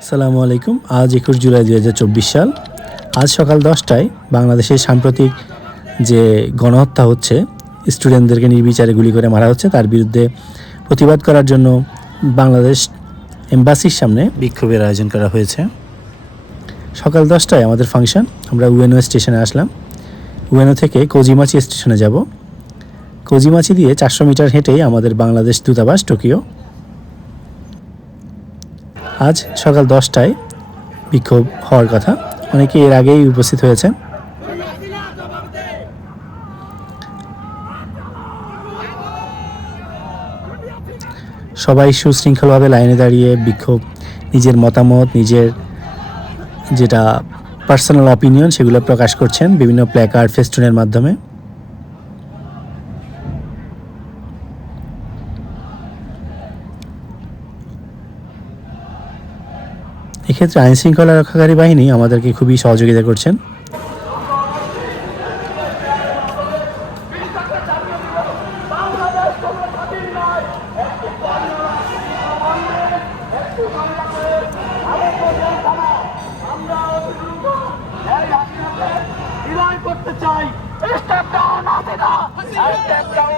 আসসালামু আলাইকুম। আজ একুশ জুলাই দুই হাজার চব্বিশ সাল। আজ সকাল দশটায় বাংলাদেশের সাম্প্রতিক যে গণহত্যা হচ্ছে স্টুডেন্টদেরকে নির্বিচারে গুলি করে মারা হচ্ছে, তার বিরুদ্ধে প্রতিবাদ করার জন্য বাংলাদেশ এম্বাসির সামনে বিক্ষোভের আয়োজন করা হয়েছে। সকাল দশটায় আমাদের ফাংশন, আমরা উয়েনো স্টেশনে আসলাম। উয়েনো থেকে কোজিমাচি স্টেশনে যাব। কোজিমাচি দিয়ে চারশো মিটার হেঁটেই আমাদের বাংলাদেশ দূতাবাস, টোকিও। আজ সকাল দশটায় বিক্ষোভ হওয়ার কথা। অনেকে এর আগেই উপস্থিত হয়েছেন। সবাই সুশৃঙ্খলভাবে লাইনে দাঁড়িয়ে বিক্ষোভ, নিজের মতামত, নিজের যেটা পার্সোনাল অপিনিয়ন সেগুলো প্রকাশ করছেন বিভিন্ন প্ল্যাকার্ড ফেস্টুনের মাধ্যমে। এক্ষেত্রে আইনশৃঙ্খলা রক্ষাকারী বাহিনী আমাদেরকে খুবই সহযোগিতা করছেন। করতে চাই। Step down step down.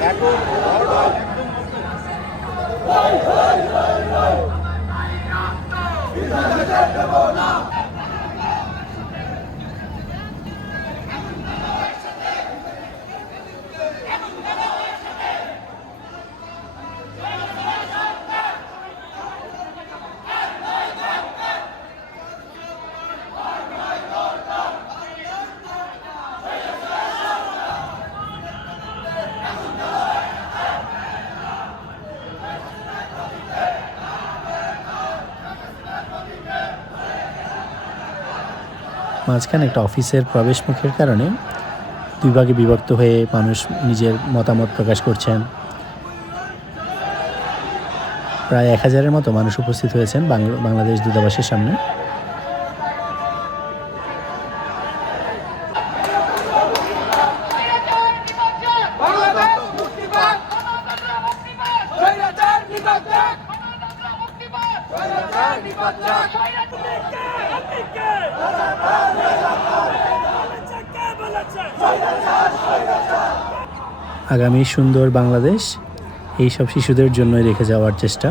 এখন মাঝখানে একটা অফিসের প্রবেশ মুখের কারণে দুই ভাগে বিভক্ত হয়ে মানুষ নিজের মতামত প্রকাশ করছেন। প্রায় এক হাজারের মতো মানুষ উপস্থিত হয়েছেন বাংলা- বাংলাদেশ দূতাবাসের সামনে। আগামী সুন্দর বাংলাদেশ এইসব শিশুদের জন্যই রেখে যাওয়ার চেষ্টা।